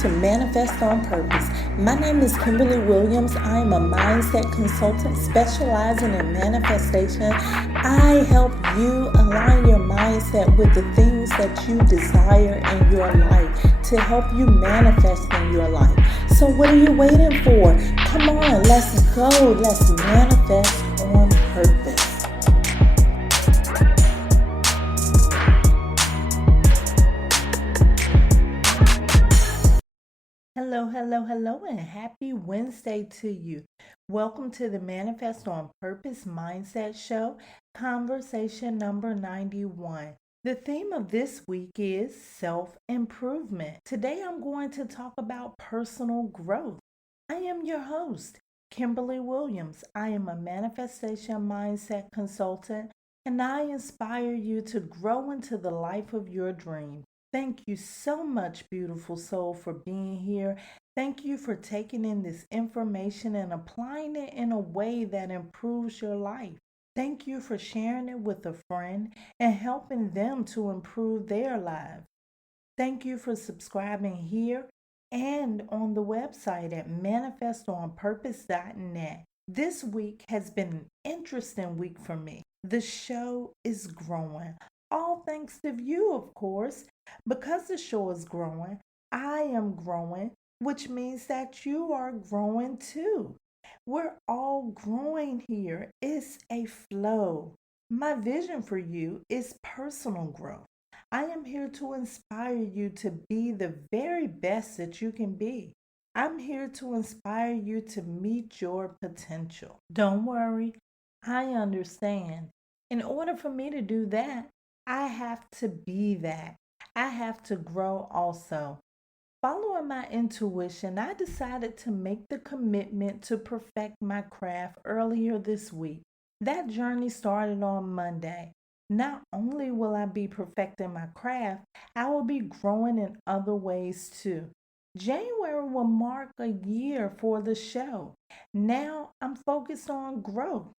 to Manifest on Purpose. My name is Kimberly Williams. I am a mindset consultant specializing in manifestation. I help you align your mindset with the things that you desire in your life to help you manifest in your life. So what are you waiting for? Come on, let's go. Let's manifest on purpose. Hello, and happy Wednesday to you. Welcome to the Manifest on Purpose Mindset Show, conversation number 91. The theme of this week is self-improvement. Today I'm going to talk about personal growth. I am your host, Kimberly Williams. I am a manifestation mindset consultant, and I inspire you to grow into the life of your dreams. Thank you so much, beautiful soul, for being here. Thank you for taking in this information and applying it in a way that improves your life. Thank you for sharing it with a friend and helping them to improve their lives. Thank you for subscribing here and on the website at manifestonpurpose.net. This week has been an interesting week for me. The show is growing. All thanks to you, of course. Because the show is growing, I am growing, which means that you are growing too. We're all growing here. It's a flow. My vision for you is personal growth. I am here to inspire you to be the very best that you can be. I'm here to inspire you to meet your potential. Don't worry, I understand. In order for me to do that, I have to be that. I have to grow also. Following my intuition, I decided to make the commitment to perfect my craft earlier this week. That journey started on Monday. Not only will I be perfecting my craft, I will be growing in other ways too. January will mark a year for the show. Now I'm focused on growth.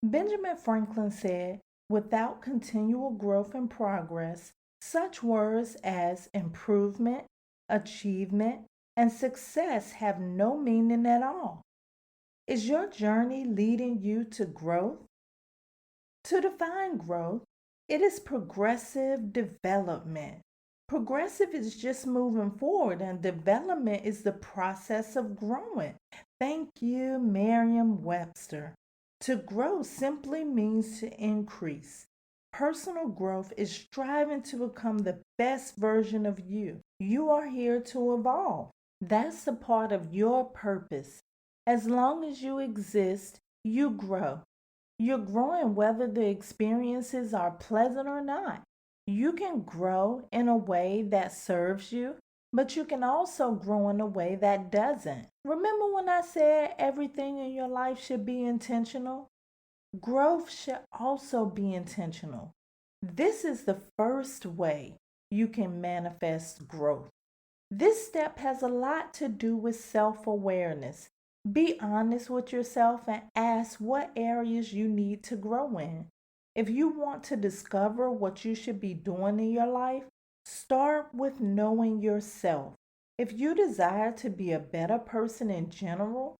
Benjamin Franklin said, without continual growth and progress, such words as improvement, achievement, and success have no meaning at all. Is your journey leading you to growth? To define growth, it is progressive development. Progressive is just moving forward, and development is the process of growing. Thank you, Merriam-Webster. To grow simply means to increase. Personal growth is striving to become the best version of you. You are here to evolve. That's a part of your purpose. As long as you exist, you grow. You're growing whether the experiences are pleasant or not. You can grow in a way that serves you, but you can also grow in a way that doesn't. Remember when I said everything in your life should be intentional? Growth should also be intentional. This is the first way you can manifest growth. This step has a lot to do with self-awareness. Be honest with yourself and ask what areas you need to grow in. If you want to discover what you should be doing in your life, start with knowing yourself. If you desire to be a better person in general,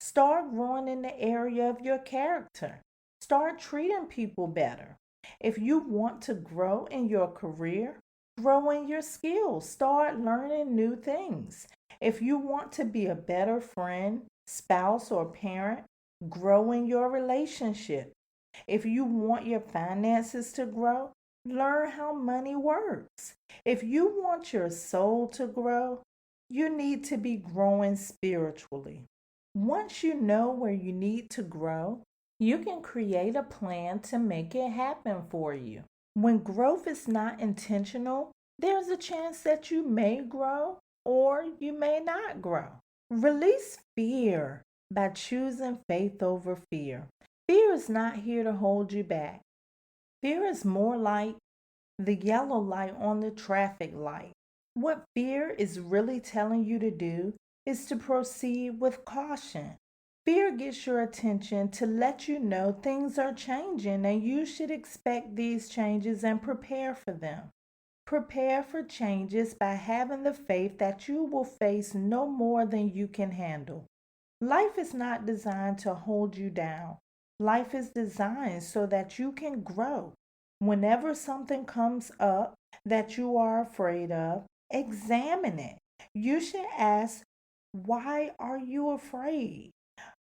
start growing in the area of your character. Start treating people better. If you want to grow in your career, grow in your skills. Start learning new things. If you want to be a better friend, spouse, or parent, grow in your relationship. If you want your finances to grow, learn how money works. If you want your soul to grow, you need to be growing spiritually. Once you know where you need to grow, you can create a plan to make it happen for you. When growth is not intentional, there's a chance that you may grow or you may not grow. Release fear by choosing faith over fear. Fear is not here to hold you back. Fear is more like the yellow light on the traffic light. What fear is really telling you to do is to proceed with caution. Fear gets your attention to let you know things are changing and you should expect these changes and prepare for them. Prepare for changes by having the faith that you will face no more than you can handle. Life is not designed to hold you down. Life is designed so that you can grow. Whenever something comes up that you are afraid of, examine it. You should ask, why are you afraid?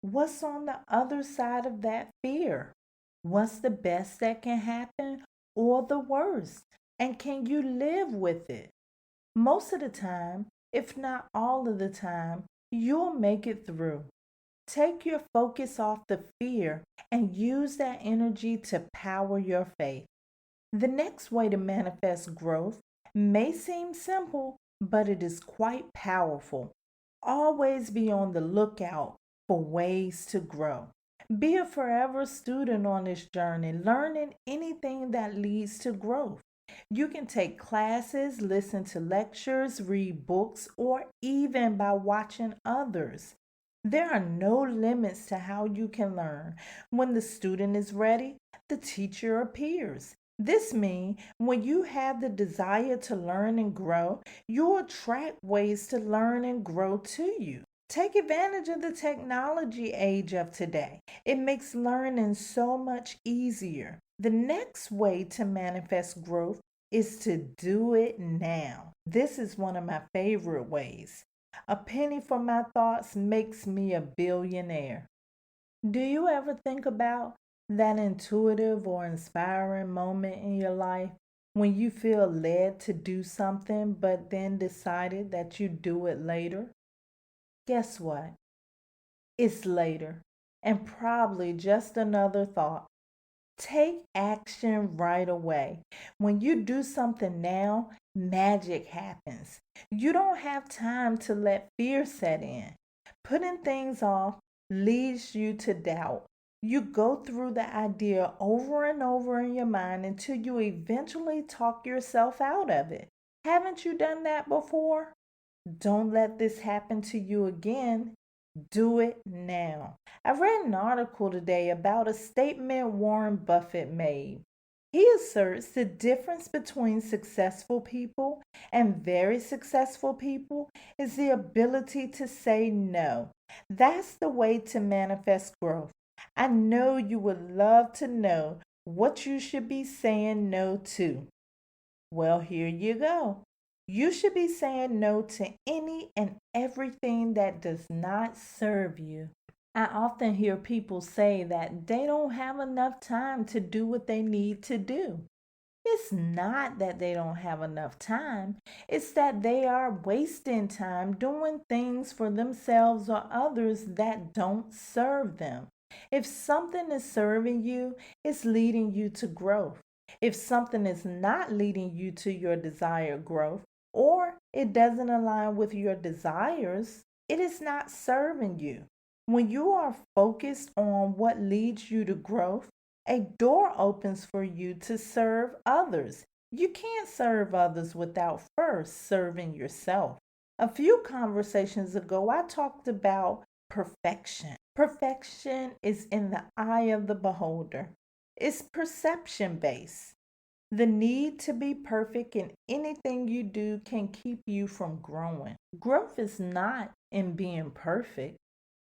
What's on the other side of that fear? What's the best that can happen or the worst? And can you live with it? Most of the time, if not all of the time, you'll make it through. Take your focus off the fear and use that energy to power your faith. The next way to manifest growth may seem simple, but it is quite powerful. Always be on the lookout for ways to grow. Be a forever student on this journey, learning anything that leads to growth. You can take classes, listen to lectures, read books, or even by watching others. There are no limits to how you can learn. When the student is ready, the teacher appears. This means when you have the desire to learn and grow, you'll attract ways to learn and grow to you. Take advantage of the technology age of today. It makes learning so much easier. The next way to manifest growth is to do it now. This is one of my favorite ways. A penny for my thoughts makes me a billionaire. Do you ever think about that intuitive or inspiring moment in your life when you feel led to do something but then decided that you do it later? Guess what? It's later and probably just another thought. Take action right away. When you do something now, magic happens. You don't have time to let fear set in. Putting things off leads you to doubt. You go through the idea over and over in your mind until you eventually talk yourself out of it. Haven't you done that before? Don't let this happen to you again. Do it now. I read an article today about a statement Warren Buffett made. He asserts the difference between successful people and very successful people is the ability to say no. That's the way to manifest growth. I know you would love to know what you should be saying no to. Well, here you go. You should be saying no to any and everything that does not serve you. I often hear people say that they don't have enough time to do what they need to do. It's not that they don't have enough time, it's that they are wasting time doing things for themselves or others that don't serve them. If something is serving you, it's leading you to growth. If something is not leading you to your desired growth, or it doesn't align with your desires, it is not serving you. When you are focused on what leads you to growth, a door opens for you to serve others. You can't serve others without first serving yourself. A few conversations ago, I talked about perfection. Perfection is in the eye of the beholder, it's perception based. The need to be perfect in anything you do can keep you from growing. Growth is not in being perfect.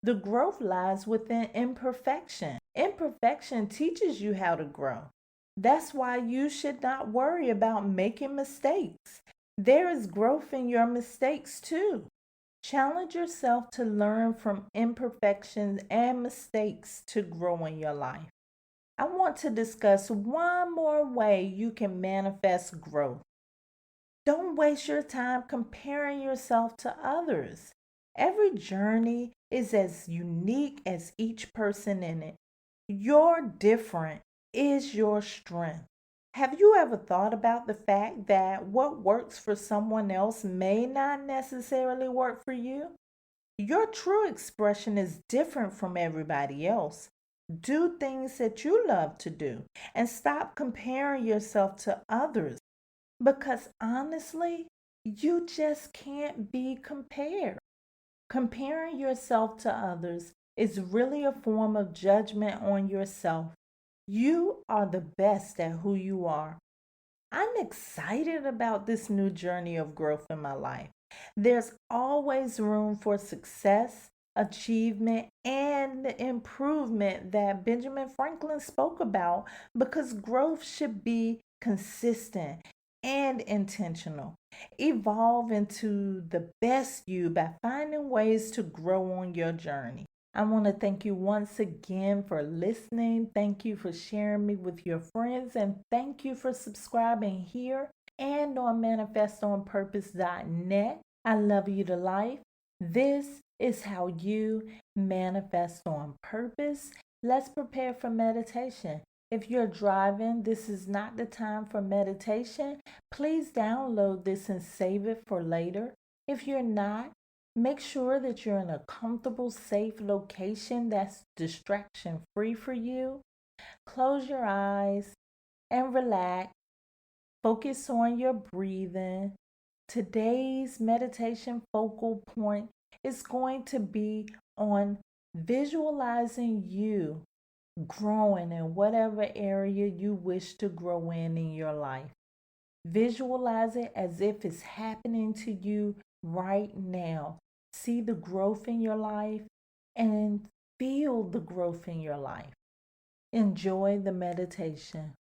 The growth lies within imperfection. Imperfection teaches you how to grow. That's why you should not worry about making mistakes. There is growth in your mistakes too. Challenge yourself to learn from imperfections and mistakes to grow in your life. I want to discuss one more way you can manifest growth. Don't waste your time comparing yourself to others. Every journey is as unique as each person in it. Your different is your strength. Have you ever thought about the fact that what works for someone else may not necessarily work for you? Your true expression is different from everybody else. Do things that you love to do and stop comparing yourself to others because honestly, you just can't be compared. Comparing yourself to others is really a form of judgment on yourself. You are the best at who you are. I'm excited about this new journey of growth in my life. There's always room for success, achievement, and improvement that Benjamin Franklin spoke about because growth should be consistent and intentional. Evolve into the best you by finding ways to grow on your journey. I want to thank you once again for listening. Thank you for sharing me with your friends, and thank you for subscribing here and on manifestonpurpose.net. I love you to life. This is how you manifest on purpose. Let's prepare for meditation. If you're driving, this is not the time for meditation. Please download this and save it for later. If you're not, make sure that you're in a comfortable, safe location that's distraction free for you. Close your eyes and relax. Focus on your breathing. Today's meditation focal point is going to be on visualizing you growing in whatever area you wish to grow in your life. Visualize it as if it's happening to you right now. See the growth in your life and feel the growth in your life. Enjoy the meditation.